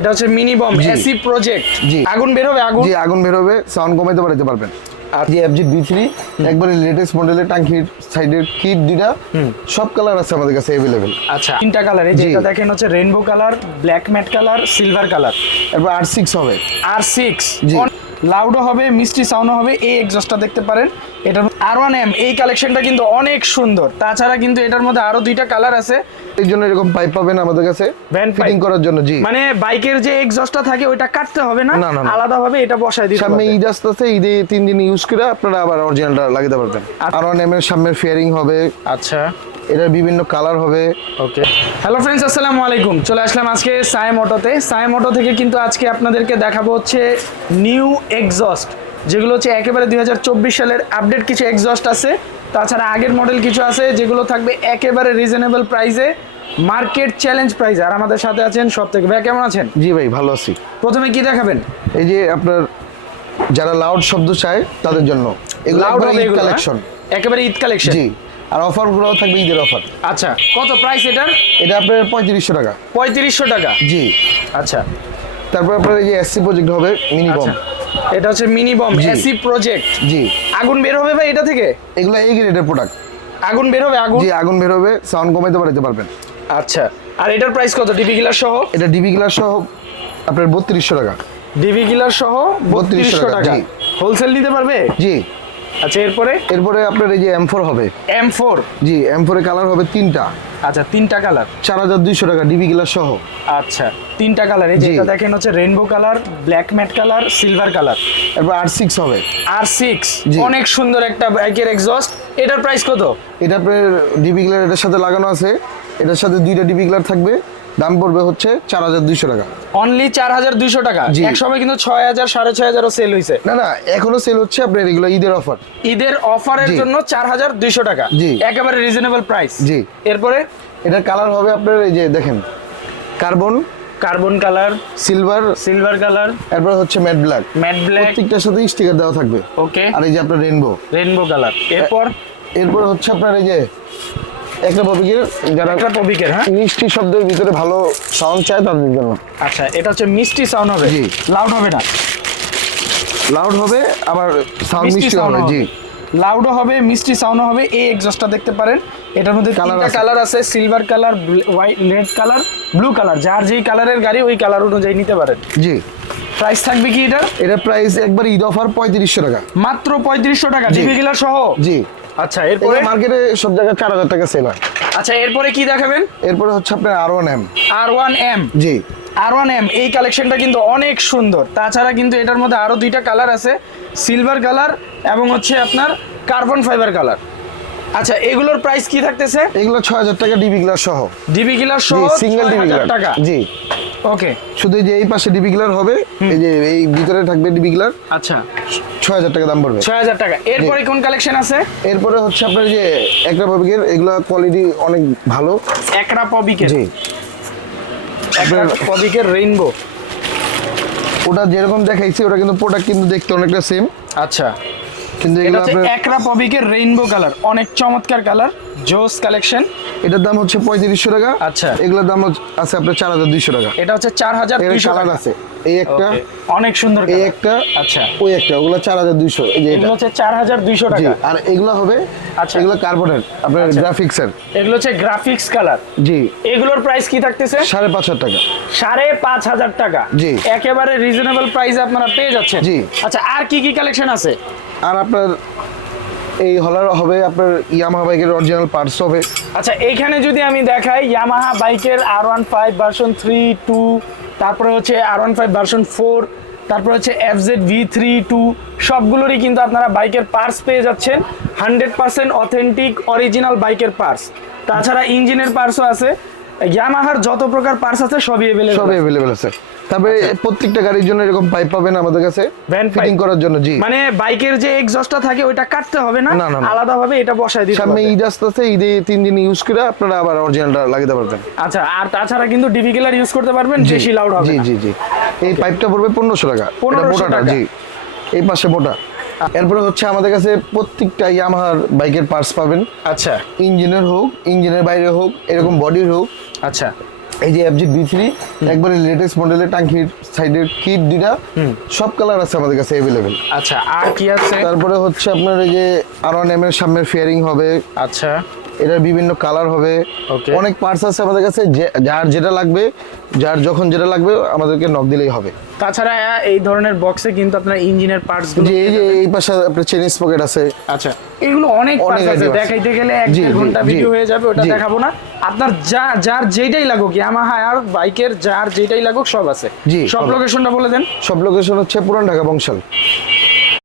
এটা হচ্ছে mini bomb AC project জি। আগুন বের হবে আগুন? জি আগুন বের হবে সাউন্ড কমাইতে বাড়াইতে পারবেন। আর যে এফজি বি থ্রি একবারে লেটেস্ট মডেলের টাঙ্কির সাইডের কিট দুইটা সব কালার আছে আমাদের কাছে অ্যাভেলেবেল আচ্ছা তিনটা কালারে জি। যেটা দেখেন হচ্ছে rainbow colour black matte colour silver colour এরপর আর সিক্স হবে। আর সিক্স জি। লাউডও হবে মিষ্টি সাউন্ডও হবে এই এক্সস্টটা দেখতে পারেন। এটা আর ওয়ান এম এই কালেকশনটা কিন্তু অনেক সুন্দর। তাছাড়া কিন্তু এটার মধ্যে আরও দুইটা কালার আছে। এর জন্য এরকম পাইপ পাবেন আমাদের কাছে ভ্যান ফিটিং করার জন্য জি। মানে বাইকের যে এক্সস্টটা থাকে ওইটা কাটতে হবে না? না। আলাদাভাবে এটা বসায় দিতে সামনে ঈদ আসতেছে ঈদে তিন দিন ইউজ করে আপনারা আবার অরিজিনালটা লাগাতে পারবেন। আর ওয়ান এম এর সামনের ফেয়ারিং হবে। আচ্ছা। এটার বিভিন্ন কালার হবে। ওকে হ্যালো ফ্রেন্ডস আসসালামু আলাইকুম। চলে আসলাম আজকে সাই মোটোতে সাই মোটো থেকে কিন্তু আজকে আপনাদেরকে দেখাবো হচ্ছে নিউ এক্সস্ট যেগুলো হচ্ছে একেবারে দুই সালের আপডেট কিছু এক্সস্ট আছে। তাছাড়া আগের মডেল কিছু আছে যেগুলো থাকবে একেবারে রিজনেবল প্রাইসে মার্কেট চ্যালেঞ্জ প্রাইস আর আমাদের সাথে আছেন সব থেকে ভাই কেমন আছেন? জি ভাই ভালো আছি। প্রথমে কি দেখাবেন? এই যে আপনার যারা লাউড শব্দ চায় তাদের জন্য। লাউড কালেকশন হ্যাঁ? একেবারে ঈদ কালেকশন জি। আর অফারগুলো থাকবে ঈদের অফার। আচ্ছা কত প্রাইস এটার? এটা আপনার পঁয়ত্রিশশো টাকা। পঁয়ত্রিশশো টাকা? জি। আচ্ছা। তারপর আপনার এই যে এসসি প্রজেক্ট হবে মিনি বম আচ্ছা। এটা হচ্ছে মিনি বম জি। এসি প্রজেক্ট জি। আগুন বের হবে ভাই এটা থেকে? এগুলো এই গ্রেডের প্রোডাক্ট আগুন বের হবে আগুন? জি আগুন বের হবে সাউন্ড কমাইতে বাড়াইতে পারবেন। আচ্ছা। আর এটার প্রাইস কত? ডিবি গিলার সহ? এটা ডিবি গ্লাস সহ আপনার বত্রিশশো টাকা। ডিবি গিলার সহ বত্রিশশো 3200 টাকা। হোলসেল নিতে পারবে? জি। আচ্ছা এরপরে? এরপরে আপনার এই যে এম ফোর হবে। এম ফোর জি এম ফোরের কালার হবে তিনটা। আচ্ছা তিনটা কালার চার হাজার দুইশো টাকা ডিবি গ্লাস সহ। আচ্ছা তিনটা কালার জি। যেটা দেখেন হচ্ছে rainbow colour black matte colour silver colour এরপর আর সিক্স হবে। R six. অনেক সুন্দর একটা বাইকের এক্সস্ট এটার প্রাইস কত? এটা আপনার ডিবি গ্লার এটার সাথে লাগানো আছে। এটার সাথে দুইটা ডিবি গ্লার থাকবে। দাম পড়বে হচ্ছে চার হাজার দুইশো টাকা। অনলি চার হাজার দুইশো টাকা? জি। এক সময় কিন্তু ছয় হাজার সাড়ে ছয় হাজারও সেল হয়েছে না না এখনও সেল হচ্ছে আপনার এগুলো ঈদের অফার ঈদের অফারের জন্য চার হাজার দুইশো টাকা। জি। একেবারে রিজনেবল প্রাইস জি। এরপরে? এটার কালার হবে আপনার এই যে দেখেন carbon carbon colour silver silver colour এরপর হচ্ছে ম্যাট ব্ল্যাক ম্যাট ব্ল্যাক প্রত্যেকটার সাথে স্টিকার দেওয়া থাকবে। ওকে আর এই যে আপনার রেনবো রেইনবো কালার এরপর? এরপর হচ্ছে আপনার এই যে একটা পপিকের যারা একটা পবিকের হ্যাঁ? মিষ্টি শব্দের ভিতরে ভালো সাউন্ড চায় তাদের জন্য। আচ্ছা এটা হচ্ছে মিষ্টি সাউন্ড হবে। জি। লাউড হবে না? লাউড হবে আবার সাউন্ড মিষ্টি হবে জি। লাউডও হবে মিষ্টি সাউন্ডও হবে এই এক্সস্টটা দেখতে পারেন। এটার মধ্যে তিনটা। কালার আছে silver colour white red colour blue colour যার যেই কালারের গাড়ি ওই কালার অনুযায়ী নিতে পারেন। জি। প্রাইস থাকবে কি এটার? এটা প্রাইস একবার ঈদ অফার পঁয়ত্রিশশো টাকা। মাত্র পঁয়ত্রিশশো টাকা। ডিবি গিলার সহ? জি। আচ্ছা এরপরে? মার্কেটে সব জায়গায় চার হাজার টাকা সেল হয়। আচ্ছা এরপরে কি দেখাবেন? এরপরে হচ্ছে আপনার R one M R one M জি। আর ওয়ান এম এই কালেকশনটা কিন্তু অনেক সুন্দর। তাছাড়া কিন্তু এটার মধ্যে আরও দুইটা কালার আছে সিলভার কালার এবং হচ্ছে আপনার কার্বন ফাইবার কালার আচ্ছা এগুলোর প্রাইস কি থাকতেছে? এগুলো ছয় হাজার টাকা ডিবি গ্লাস সহ। ডিবি গিলার জি সহ সিঙ্গেল ডিবি 6000 গ্লাস টাকা। জি। ওকে শুধু যে এই পাশে ডিবি গ্লার হবে এই যে এই ভিতরে থাকবে ডিবি গ্লার আচ্ছা। ছয় হাজার টাকা দাম পড়বে। ছয় হাজার টাকা। এরপরে কোন কালেকশন আছে? এরপরে হচ্ছে আপনার যে একটা পপিকের এগুলো কোয়ালিটি অনেক ভালো। একরা পবিকের? জি। একরা পবিকের রেইনবো ওটা যেরকম দেখাইছি ওটা কিন্তু প্রোডাক্ট কিন্তু দেখতে অনেকটা সেম আচ্ছা। কিন্তু এগুলো আপনার একরা পবিকের রেইনবো কালার অনেক চমৎকার কালার জোস কালেকশন। এটার দাম হচ্ছে পঁয়ত্রিশশো টাকা। আচ্ছা। এগুলোর দাম আছে আপনার চার হাজার দুইশো টাকা। এটা হচ্ছে চার হাজার কালার আছে। এই একটা অনেক সুন্দর এই একটা আচ্ছা। ওই একটা ওগুলো চার হাজার দুইশো এটা। এগুলো হচ্ছে চার হাজার দুইশো টাকা। আর এগুলো হবে আচ্ছা। এগুলো কার্বনের আপনার আচ্ছা। গ্রাফিক্সের এগুলো হচ্ছে গ্রাফিক্স কালার জি। এগুলোর প্রাইস কি থাকতেছে? সাড়ে পাঁচ হাজার টাকা। সাড়ে পাঁচ হাজার টাকা। জি। একেবারে রিজনেবল প্রাইসে আপনারা পেয়ে যাচ্ছেন। জি। আচ্ছা আর কি কি কালেকশন আছে? আর আপনার এই হলার হবে আপনার ইয়ামাহা বাইকের অরিজিনাল পার্টস হবে। আচ্ছা এইখানে যদি আমি দেখাই ইয়ামাহা বাইকের R one five version three two তারপরে হচ্ছে R one five version four তারপরে হচ্ছে F Z V three two সবগুলোরই কিন্তু আপনারা বাইকের পার্টস পেয়ে যাচ্ছেন। হান্ড্রেড পার্সেন্ট অথেন্টিক অরিজিনাল বাইকের পার্টস তাছাড়া ইঞ্জিনের পার্টসও আছে। ইয়ামাহার যত প্রকার পার্টস আছে সবই সব অ্যাভেলেবল অ্যাভেলেবেল আছে। তারপরে প্রত্যেকটা গাড়ির জন্য এরকম পাইপ পাবেন আমাদের কাছে pipe। ফিটিং করার জন্য জি। মানে বাইকের যে এক্সস্টটা থাকে ওইটা কাটতে হবে না? না। আলাদাভাবে এটা বসায় দিতে সামনে ঈদ আসতেছে ঈদে তিন দিন ইউজ করে আপনারা আবার অরিজিনালটা লাগাতে পারবেন। আচ্ছা আর তাছাড়া কিন্তু ডিবি কিলার ইউজ করতে পারবেন বেশি লাউড হবে জি জি জি। এই পাইপটা পড়বে পনেরোশো টাকা। এটা 1500 মোটাটা। জি। এই পাশে মোটা। এরপরে হচ্ছে আমাদের কাছে প্রত্যেকটা ইয়ামাহার বাইকের পার্টস পাবেন। আচ্ছা। ইঞ্জিনের হোক ইঞ্জিনের বাইরে হোক এরকম বডির হোক আচ্ছা। এই যে এফজি বি থ্রি একবারে লেটেস্ট মডেলের টাঙ্কির সাইডের কিট দুইটা সব কালার আছে আমাদের কাছে অ্যাভেলেবেল আচ্ছা আর কি আছে? তারপরে হচ্ছে আপনার এই যে আর ওয়ান এম এর সামনের ফেয়ারিং হবে। আচ্ছা। এটার বিভিন্ন কালার হবে। অনেক পার্টস আছে আমাদের কাছে যার যেটা লাগবে যার যখন যেটা লাগবে আমাদেরকে নক দিলেই হবে। তাছাড়া এই ধরনের বক্সে কিন্তু আপনার ইঞ্জিনের পার্টসগুলো এই যে এই পাশে আপনার চেনিস পকেট আছে। আচ্ছা এগুলো অনেক অনেক আছে। দেখাইতে গেলে এক ঘণ্টা ভিডিও হয়ে যাবে ওটা দেখাবো না। আপনার যা যার যেটাই লাগুক ইয়ামাহা আর বাইকের যার যেটাই লাগুক সব আছে। সব। লোকেশনটা বলে দেন। সব লোকেশন হচ্ছে পুরান ঢাকা বংশাল।